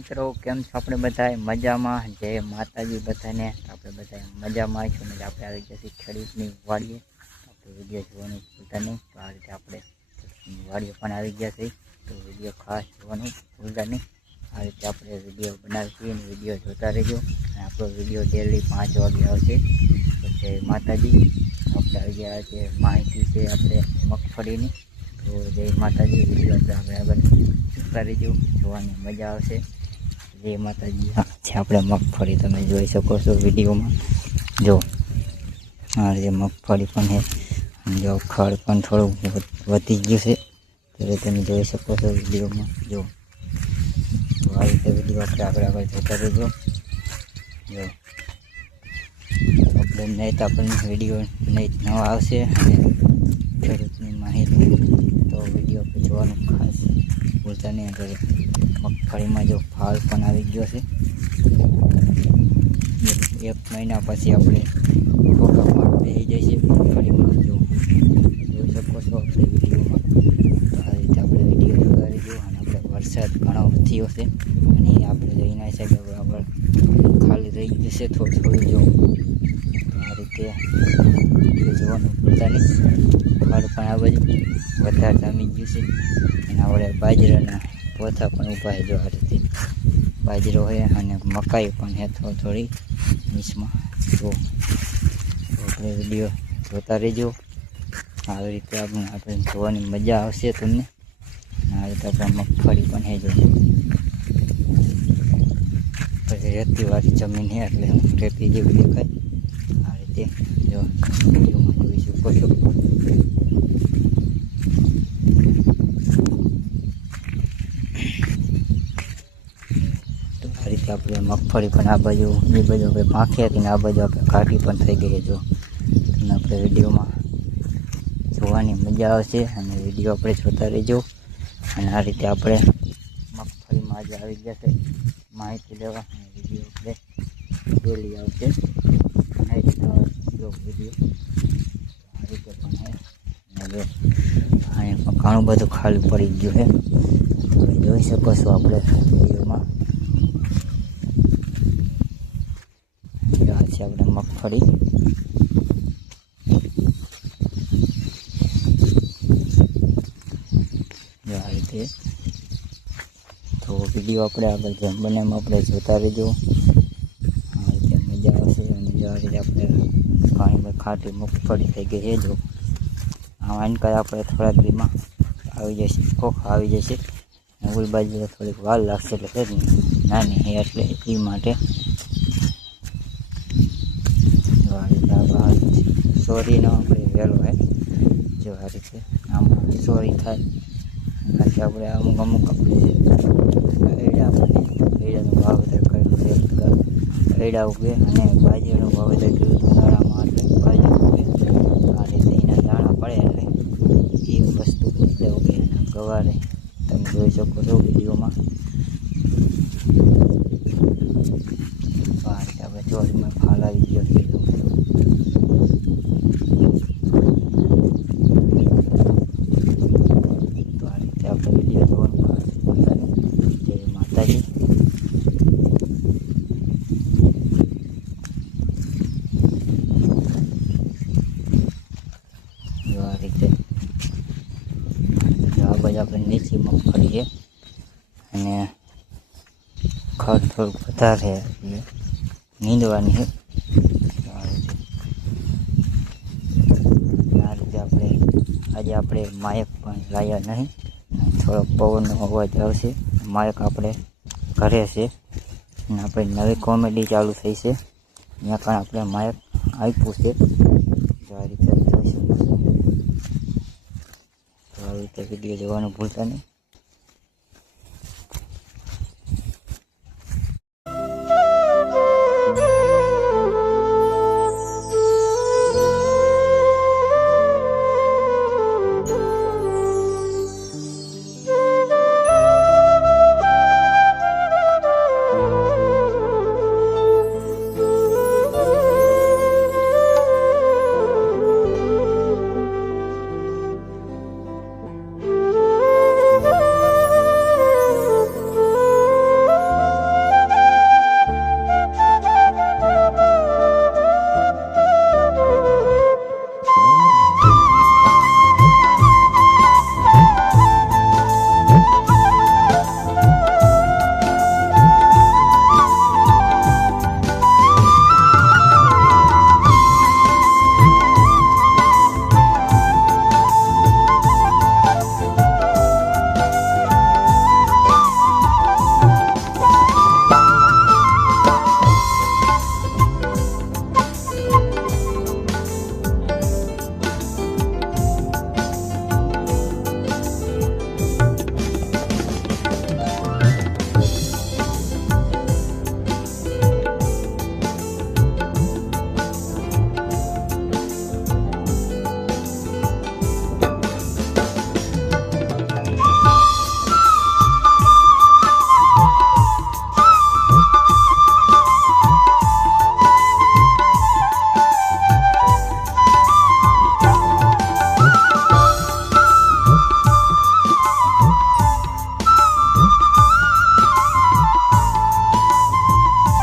મિત્રો કેમ છો આપણે બધા મજામાં જય માતાજી બધાને આપણે બધા મજામાં આવીશું ને આપણે આવી જશે ખેડૂતની વાડીએ આપણે વિડીયો જોવાનું ભૂલતા નહીં તો આ રીતે આપણે વાડીએ પણ આવી ગયા છે તો વિડીયો ખાસ જોવાનું ભૂલતા નહીં આ રીતે આપણે વિડીયો બનાવીએ અને વિડીયો જોતા રહેજો અને આપણો વિડીયો ડેલી 5 વાગે આવશે તો જય માતાજી આપણે આવી ગયા છે માહિતી છે આપણે મગફળીની તો જય માતાજી વિડીયો આપણે આગળ જોતા રહેજો જોવાની મજા આવશે જય માતાજી છે આપણે મગફળી તમે જોઈ શકો છો વિડીયોમાં જો આ જે મગફળી પણ છે જો ખડ પણ થોડું વધી ગયું છે તો તમે જોઈ શકો છો વિડીયોમાં જો તો આ રીતે વિડીયો આપણે આગળ જોતા રહેજો જો આપણે નહીં તો આપણને વિડીયો નહીં નવા આવશે અને ખેડૂતની માહિતી તો વિડીયો જોવાનું ખાસ ભૂલતા નહીં કરે મગફળીમાં જો ફાલ પણ આવી ગયો છે 1 મહિના પછી આપણે ફોટોમાં બેસી જશે મગફળીમાં જોઈ શકો છો આપણે વિડીયોમાં તો આ રીતે આપણે વિડીયો જોતા રહીશું અને આપણે વરસાદ ઘણો થયો છે અને આપણે જોઈના છે કે આપણે ખાલી રહી જશે થોડું જો આ રીતે વિડીયો જોવાનું ભૂલતા નહીં ફળ પણ આ બાજુ વધારે જામી ગયું છે અને આપણે બાજરાના પોથા પણ ઊભા છે જો આ રીતે બાજરો હોય અને મકાઈ પણ છે થોડી મિક્સમાં જો આપણે વિડીયો જોતા રહેજો આવી રીતે આપણે જોવાની મજા આવશે તમને આ રીતે આપણે મગફળી પણ છે જો પછી રેતીવાળી જમીન છે એટલે રેતી જેવું દેખાય આ રીતે જો વિડીયોમાં જોઈ શકો છો આ રીતે આપણે મગફળી પણ આ બાજુ એ બાજુ આપણે પાંખી હતી ને આ બાજુ આપણે કાઢી પણ થઈ ગઈ જો તમને આપણે વિડીયોમાં જોવાની મજા આવશે અને વિડીયો આપણે જોતા રહેજો અને આ રીતે આપણે મગફળીમાં આજે આવી જશે માહિતી લેવા અને વિડીયો આપણે ડેલી આવશે જો વિડીયો આ રીતે પણ છે અને જો અહીંયા ઘણું બધું ખાલી પડી ગયું છે તમે જોઈ શકો છો આપણે વિડીયોમાં છે આપણે મગફળી આ રીતે તો વિડીયો આપણે આગળ જેમ બને એમ આપણે જોતા રહેજો આ રીતે મજા આવશે અને જો આ રીતે આપણે ઘણી ખાટી મગફળી થઈ ગઈ છે જો આમાં એનકા આપણે થોડા દીમાં આવી જશે ખોખા આવી જશે ઉલ બાજુ થોડીક વાર લાગશે એટલે નાની એટલે એ માટે સોરીનો આપણે વહેલો હોય જો આ રીતે આમાં સોરી થાય એનાથી આપણે અમુક આપણે એડાનું વાવેતર કરેલું છે એડા ઉગે અને બાજરાનું વાવેતર કર્યું ઉનાળામાં એટલે બાજરા ઉગે આ રીતે એના દાણા પડે એટલે એ વસ્તુ એટલે ઉગે અને ગવારે તમે જોઈ શકો છો વિડીયોમાં આ રીતે આપણે ચોરીમાં ફાલ આવી ગયો છે આ રીતે આ બાજુ આપણે નીચી મગફળી છે અને ખડ થોડુંક વધારે એટલે નીંદવાની છે આ રીતે આપણે આજે આપણે માયક પણ લાવ્યા નહીં થોડોક પવનનો અવાજ આવશે માયક આપણે ઘરે છે અને આપણે નવી કોમેડી ચાલુ થઈ છે ત્યાં પણ આપણે માયક આપ્યું છે તો આ રીતે જોઈ શકો છો તો આવી રીતે વિડીયો જોવાનું ભૂલતા નહીં